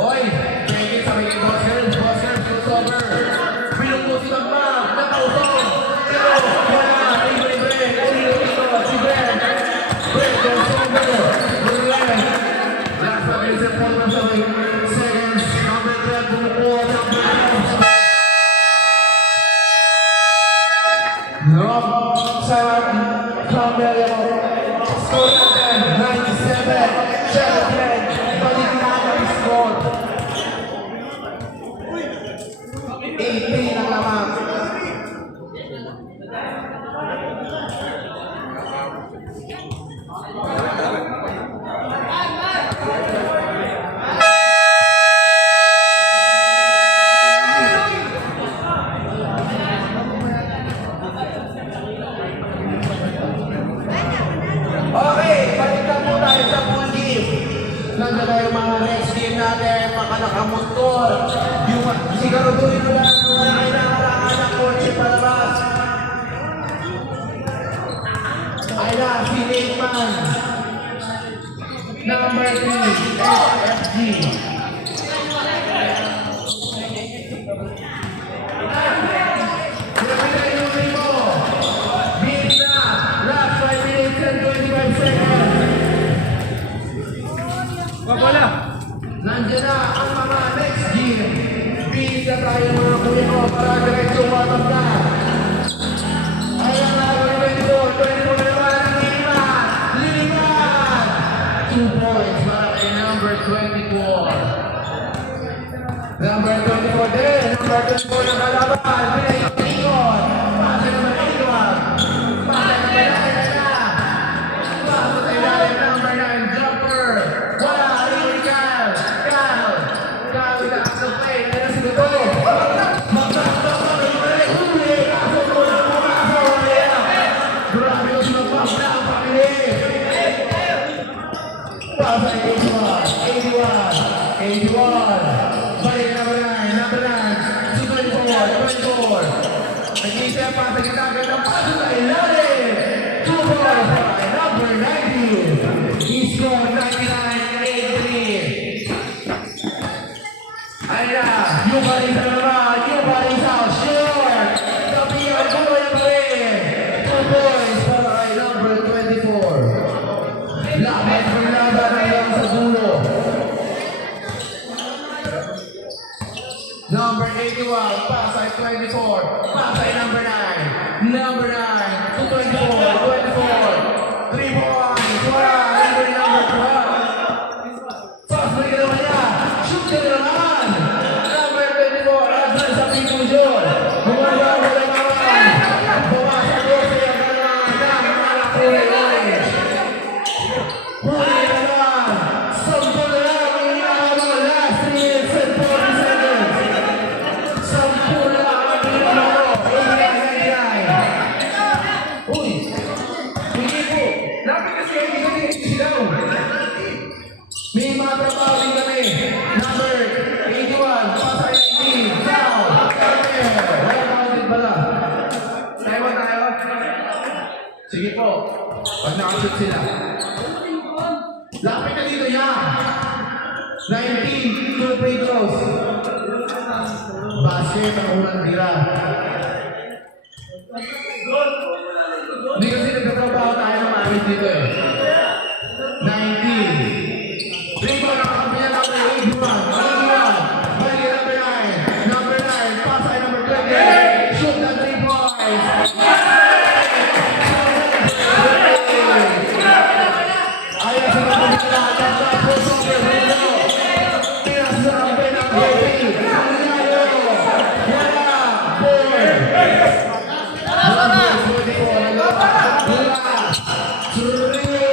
Oy, pwede sa may Bossers, goes over. Bilong mo si Magmag, nakausong. Pero, wala, libre. Si Ben goes over. Last time is important sa may seconds. Number 12, bumukuha ng score natin, 97. Champion, balik na ang score. 18 ang lamang. Okay, balikan po tayo sa full game. Nandiyan na yung mga next game natin, mga nakamotor. Yung siguraduhin nyo lang kung wala kayo nakarangan ng kotse palabas. Ay na, si Nateman. Number 3, SFG. Pinapitay yung rin mo. Beat na. Last 5 minutes and 25 seconds. Wala. Nandiyan na ang mga next game. Beat na tayo mga kuya ko para diretso warm na. Ayan na, 24 naman ang lima. 2 points para kay number 24. Number 24 din. Number 24 na kalaban. Pinag-ikot. Pasa naman ikot. Pasa naman na. Pasa sa ilalim. Number 9. Jumper. Wala. Ring Cal. Cal with the action play. Kaya si Duto. Huli. Kaso ko na pumasok. Grabe ko sila pa. Wala ang pamili. Pasa 81. Balik na number 9. Si 24. Nag-iisip pa sa gitagad ng paso sa ilalim. 2 balls by number 90. He scored 99-83. Ayan, yung balisa naman. Yung balisa, short. Kapiyan ko yan pa rin. 2 points para kay number 24. Laban for laban hanggang sa dulo. Number 81, Pasay 24, Pasay number 9, number 9, 224, 24, 3 points, wala, number 12. Fast break naman niya, shoot ka naman, number 24, Adlan sa conclusion, bumaba mo lang naman, bumasa 12 ang gano'n, ng mga kulay. Huli na naman, sampo na lang, ang inahabang last 3 minutes and 40 seconds. Uy! Hindi po! Dapat kasi hindi silaw! May mga trabaho din kami! Number 81, Pasay 19, down! Wala ka din pala! Tayo! Sige po! Pag nakashoot sila! Lapit na dito yan! 19, 2 free throws! Basket ang unang tira. Hindi kasi nagtatrabaho tayo ng maamit dito eh. 19. Rebound ang kakampiyan number 81. Balik number 9. Number 9. Pasay number 20. Shoot na 3 points. Ayaw sa mga pagkakala. Tapos over. Pinasarap ng 20. Number 24,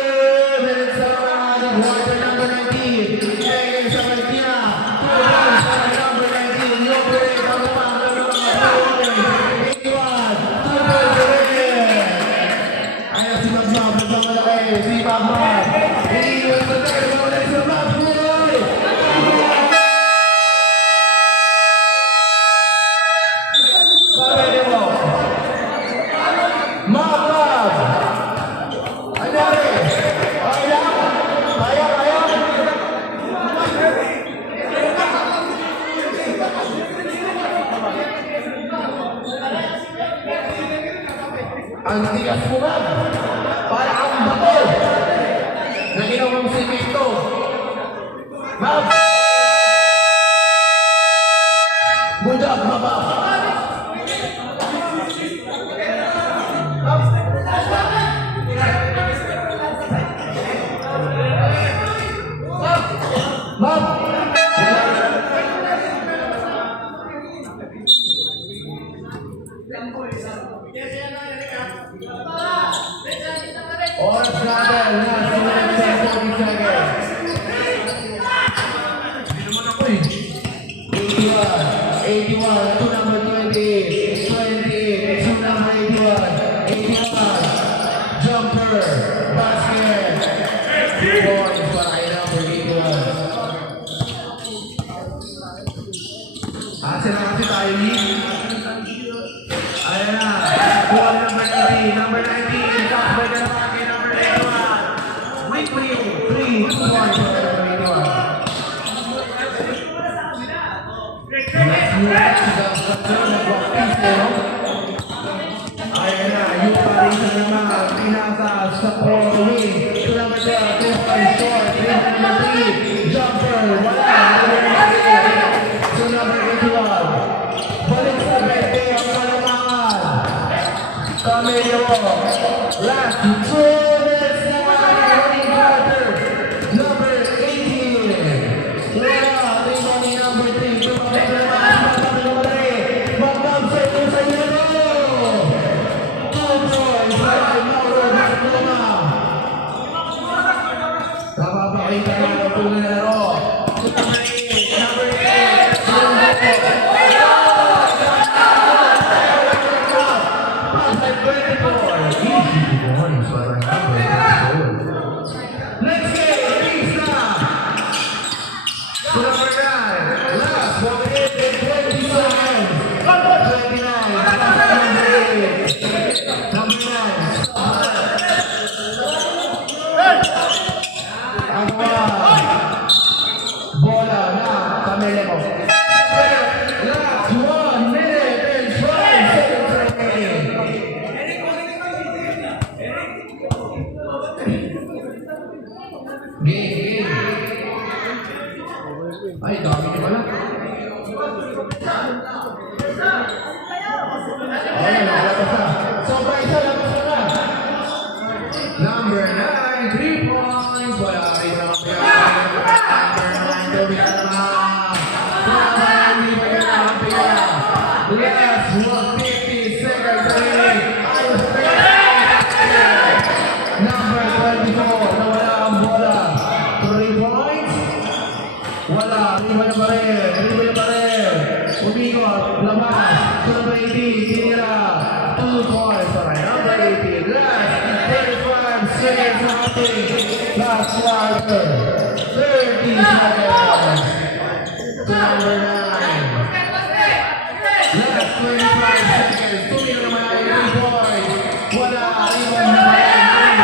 Kamili mo. Makab. Anyari. Kaya? Kaya? Ang tigas mo nga. Para ang bato. Na ginawang simento. Ma'am! Budak, baba! Ma'am! Oras natin, last 40 seconds. Hindi naman ako eh. 81 to number 20, 28 to number 81, jumper, basket, 3 points para kay number 81. Asa na kasi tayo ni? Ayan na, ball number 19, number 19, top by the back kay number 81. Weekly, 3 points para kay number 81. Let's move back to the third of our piso. Ayan na, yung parisa naman, pinasa sa wing. To number 12, 2 points short, 3 jumper, wala, to number 81. Balik sa bete, ang kalamangan. Kamilyo, last 2 minutes naman, running quarter, number 18. Wala, rin number 3, tumapit naman, magkam sa ito sa yelo. 2 points, para Mauro Marcoma. Kapapakita na ang tunay na laro. Number 8, let's get it, to number 9, last 1 minute and 20 seconds. 29, number 9. Ang bola na Kamili mo. Last 1 minute and 12 seconds remaining. Game. Ay, dami niyo pala. Ay, nakalabas na. Sobra isa, labas na na. Number 9, 3 points. Wala rin ang pera. Number 9, Toby Alama. Hindi pa yan ang pera. Last 150 seconds remaining. Ayos pera. Number 24, nawala ang bola. 3 points. Wala, rebound pa rin. Umikot, labas. Number 18, tinira. 2 points para number 18. Last 35 seconds remaining. Last quarter. 30 seconds. To number 9. Last 25 seconds. Tumira naman ay 3 points. Wala, rebound pa rin.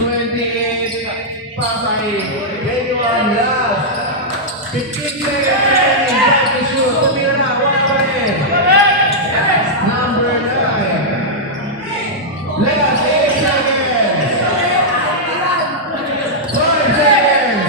28, Pasay, 81 last, 15 seconds remaining, back to shoot, tumira na, wala pa rin. Number 9, last 8 seconds, 5 seconds.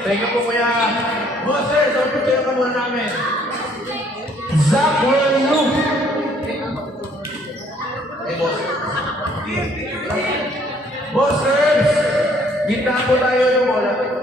Thank you po kuya. Boss sir, don't picture ka muna namin. Zach, where are you? Hey boss. Boss sir, gitna po tayo yung bola.